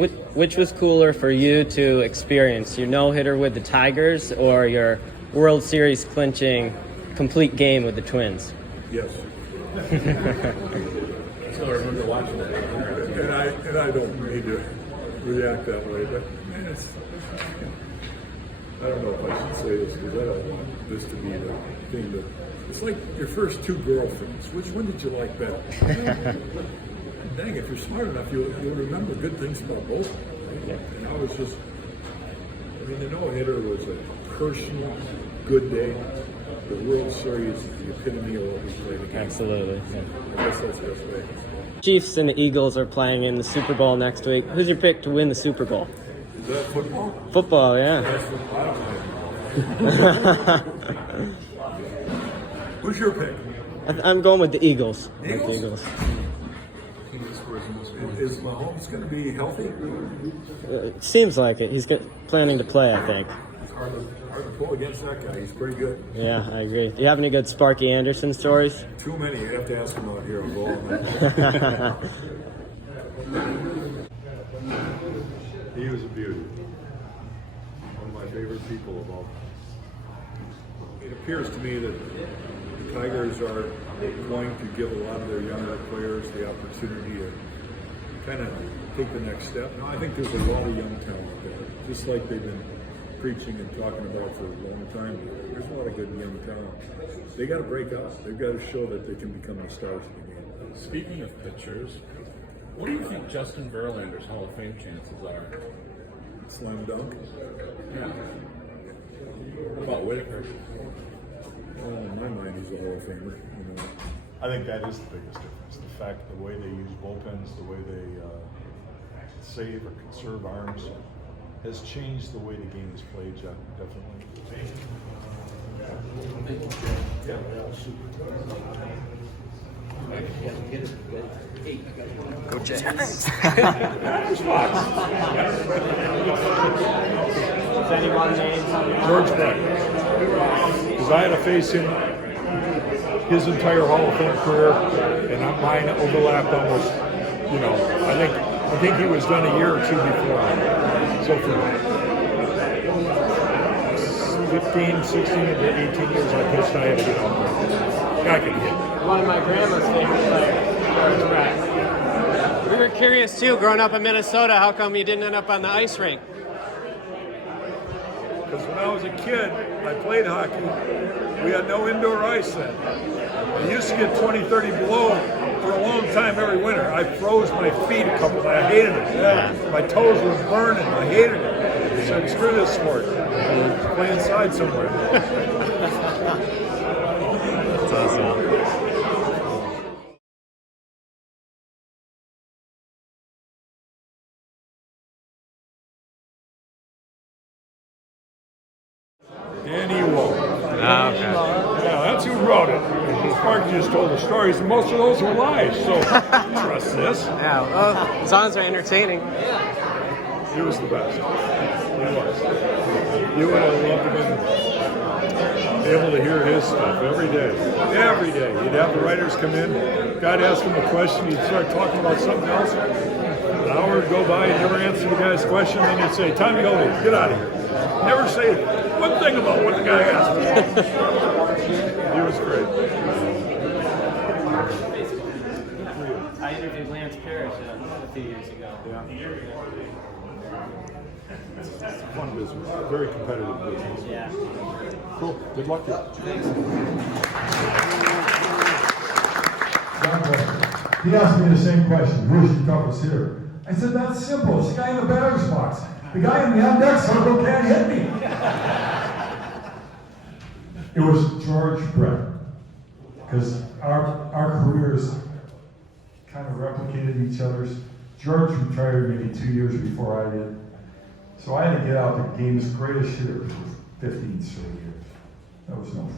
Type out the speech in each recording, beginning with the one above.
Which was cooler for you to experience, your no-hitter with the Tigers or your World Series clinching complete game with the Twins? Yes. I still remember watching that. And I don't need to react that way, but I don't know if I should say this because I don't want this to be the thing that it's like your first two girlfriends. Which one did you like better? Dang, if you're smart enough, you'll remember good things about both of them. Right? And I was just, the no-hitter was a personal, good day. The World Series is the epitome of what we played against. Absolutely. So I guess that's the best way. Chiefs and the Eagles are playing in the Super Bowl next week. Who's your pick to win the Super Bowl? Is that football? Football, yeah. That's football. Who's your pick? I'm going with the Eagles. Eagles? Like the Eagles. Is Mahomes going to be healthy? It seems like it. He's planning to play, I think. It's hard to pull against that guy. He's pretty good. Yeah, I agree. Do you have any good Sparky Anderson stories? Too many. You have to ask him out here on goal. He was a beauty. One of my favorite people of all. It appears to me that the Tigers are going to give a lot of their younger players the opportunity to kind of take the next step. Now, I think there's a lot of young talent there, just like they've been preaching and talking about for a long time. There's a lot of good young talent. They got to break out. They've got to show that they can become the stars of the game. Speaking of pitchers, what do you think Justin Verlander's Hall of Fame chances are? Slam dunk. Yeah. What about Whitaker? Well, in my mind, he's a Hall of Famer. I think that is the biggest difference. The fact, the way they use bullpens, the way they save or conserve arms has changed the way the game is played, Jeff, definitely. Go Jets. Is anyone named George Brett. Because I had to face him his entire Hall of Fame career, and mine overlapped almost, I think he was done a year or two before. So for 15, 16, to 18 years I pitched, I had to get out there. Guy could hit. One of my grandma's favorite players, George Brett. We were curious too, growing up in Minnesota, how come you didn't end up on the ice rink? Because when I was a kid, I played hockey. We had no indoor ice then. It used to get 20, 30 below for a long time every winter. I froze my feet a couple times. I hated it. Yeah. My toes were burning. I hated it. I said, screw this sport. Play inside somewhere. That's awesome. Danny Woe. Ah, okay. Yeah, that's who wrote it. Sparky just told the stories, and most of those were lies, so trust this. Yeah, well, as long as they're entertaining. He was the best. He was. You would have loved to have been able to hear his stuff every day. Every day. He'd have the writers come in, guy'd ask him a question, he'd start talking about something else. An hour would go by, he'd never answer the guy's question, then he'd say, time to go, get out of here. Never say one thing about what the guy asked him. He was great. I interviewed Lance Parrish a few years ago. Yeah. It's fun business. Very competitive business. Yeah. Cool. Good luck to you. He asked me the same question. Who's your toughest hitter? I said, that's simple. It's the guy in the batter's box. The guy in the on-deck circle can't hit me. It was George Brett. Because our careers kind of replicated each other's. George retired maybe 2 years before I did. So I had to get out the game's greatest hitter for 15 straight years. That was no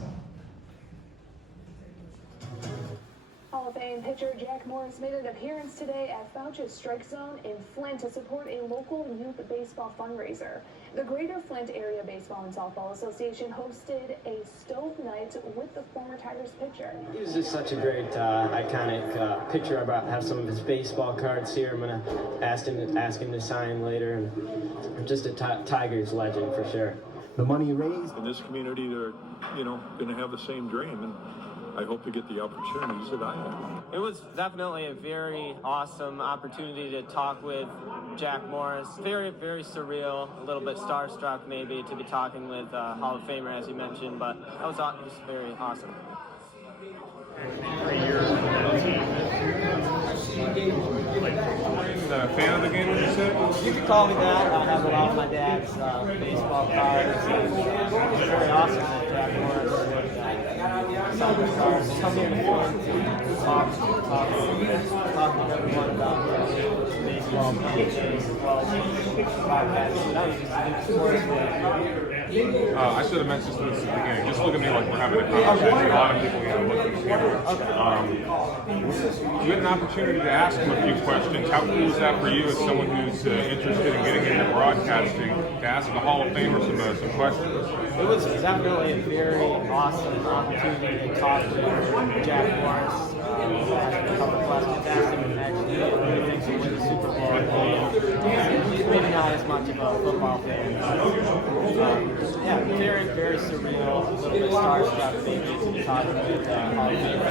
fun. Hall of Fame pitcher Jack Morris made an appearance today at Fouch's Strike Zone in Flint to support a local youth baseball fundraiser. The Greater Flint Area Baseball and Softball Association hosted a stove night with the former Tigers pitcher. He was just such a great, iconic pitcher. I have some of his baseball cards here. I'm gonna ask him to sign later, and just a Tigers legend for sure. The money raised. In this community, they're, going to have the same dream, and I hope to get the opportunities that I have. It was definitely a very awesome opportunity to talk with Jack Morris. Very, very surreal, a little bit starstruck maybe to be talking with Hall of Famer, as you mentioned, but that was just very awesome. 3 years. Fan of the game, would you say? You could call me that. I have a lot of my dad's baseball cards. It's very awesome that Jack Morris would sign the cards. Come here to Flint and talk with everyone about baseball players as well as podcasting. That was just a good sports day. I should have mentioned this at the beginning. Just look at me like we're having a conversation. A lot of people look at the camera. You had an opportunity to ask him a few questions. How cool is that for you as someone who's interested in getting into broadcasting to ask the Hall of Famer some questions? It was definitely a very awesome opportunity to talk with Jack Morris. A couple of questions, asked him actually who he thinks will win the Super Bowl. He's maybe not as much of a football fan. Yeah, very, very surreal, a little bit starstruck maybe to be talking with Hall of Famers. I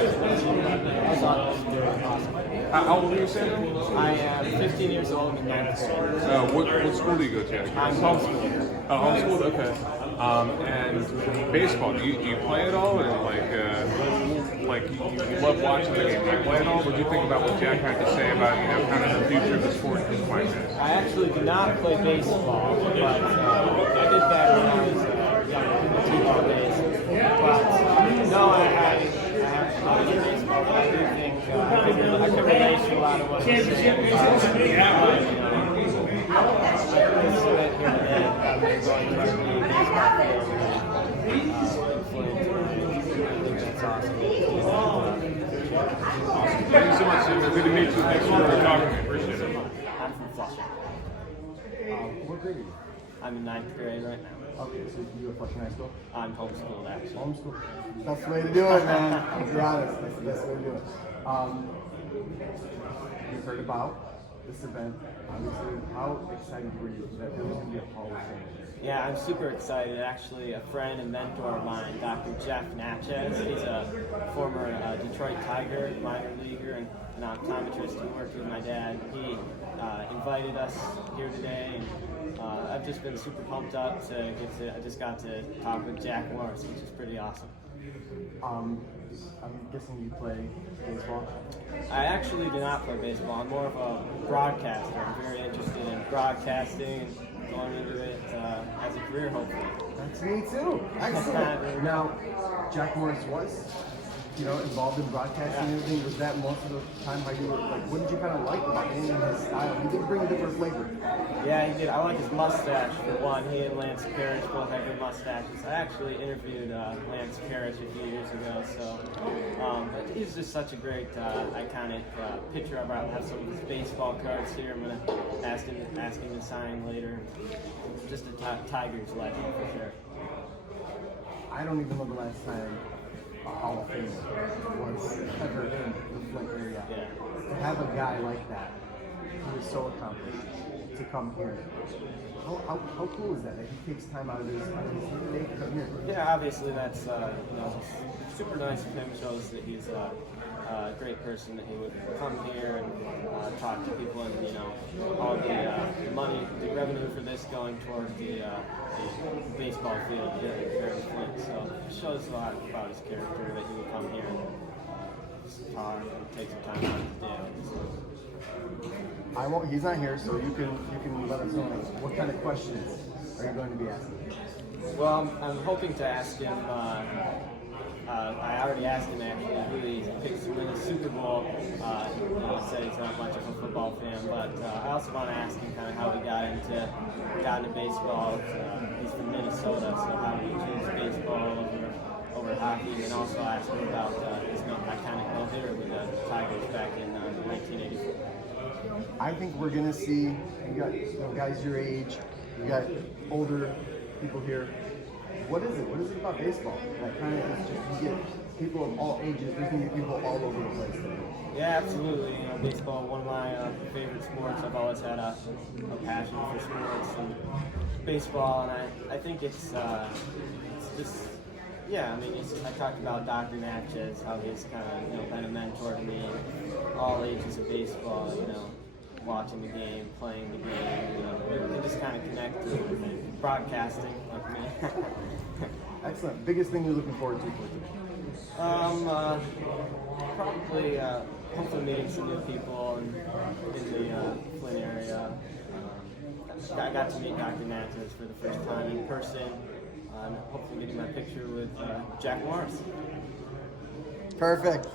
thought it was very awesome. How old are you, Sam? I am 15 years old in 9th grade. What school do you go to? I'm homeschooled. Oh, homeschooled? Okay. And baseball, do you play at all? And you love watching the game. Do you play at all? What do you think about what Jack had to say about, kind of the future of the sport at this point? I actually do not play baseball, but I did that when I was younger, in the t-ball days. But no, I haven't played baseball, but I do think I can relate to a lot of what he's saying. I sit here today, I'm going to the baseball field I think that's awesome. Thank you so much, Sam. Good to meet you. Thanks for talking. Appreciate it. I'm from Flushing. What grade are you? I'm in 9th grade right now. Okay, so you at Flushing High School? I'm homeschooled actually. Homeschool. That's the way to do it, man. I'll be honest. That's the best way to do it. You've heard about this event. Obviously, how excited were you that there was going to be a Hall of Fame? Yeah, I'm super excited. Actually, a friend and mentor of mine, Dr. Jeff Natchez, he's a former Detroit Tiger minor leaguer and an optometrist who worked with my dad. He invited us here today, and I've just been super pumped up I just got to talk with Jack Morris, which is pretty awesome. I'm guessing you play baseball? I actually do not play baseball. I'm more of a broadcaster. I'm very interested in broadcasting and going into it as a career, hopefully. That's me too. Excellent. Now, Jack Morris was, involved in broadcasting and everything. Was that most of the time how you were, what did you kind of like about him and his style? He did bring a different flavor. Yeah, he did. I like his mustache, for one. He and Lance Parrish both have good mustaches. I actually interviewed Lance Parrish a few years ago, so but he's just such a great, iconic pitcher. I have some of his baseball cards here. I'm going to ask him to sign later. Just a Tigers legend, for sure. I don't even know the last time a Hall of Fame was ever in the Flint area. Yeah. To have a guy like that, who is so accomplished, to come here. How cool is that? That he takes time out of his day to come here. Yeah, obviously that's super nice of him. Shows that he's a great person, that he would come here and talk to people, and all the money, the revenue for this going towards the baseball field here in Flint. So it shows a lot about his character that he would come here and talk and take some time out of his day. I won't. He's not here, so you can let us know what kind of questions are you going to be asking. Well, I'm hoping to ask him. I already asked him actually who he picks to win the Super Bowl. He said he's not much of a football fan, but I also want to ask him kind of how he got into baseball. He's from Minnesota, so how did he choose baseball over over hockey, and also asked him about his iconic no-hitter with the Tigers back in 1984. I think we're gonna see, you got guys your age, you got older people here. What is it? What is it about baseball that kind of is just, you get people of all ages, there's gonna be people all over the place there. Yeah, absolutely. Baseball, one of my favorite sports. I've always had a passion for sports and baseball, and I think it's just, yeah. I mean, I talked about Dr. Natchez, how he's kind of been a mentor to me in all ages of baseball. Watching the game, playing the game. You just kind of connect to everything. Broadcasting, like me. Excellent. Biggest thing you're looking forward to for today? Probably hopefully meeting some new people in the Flint area. I got to meet Dr. Natchez for the first time in person, and hopefully getting my picture with Jack Morris. Perfect.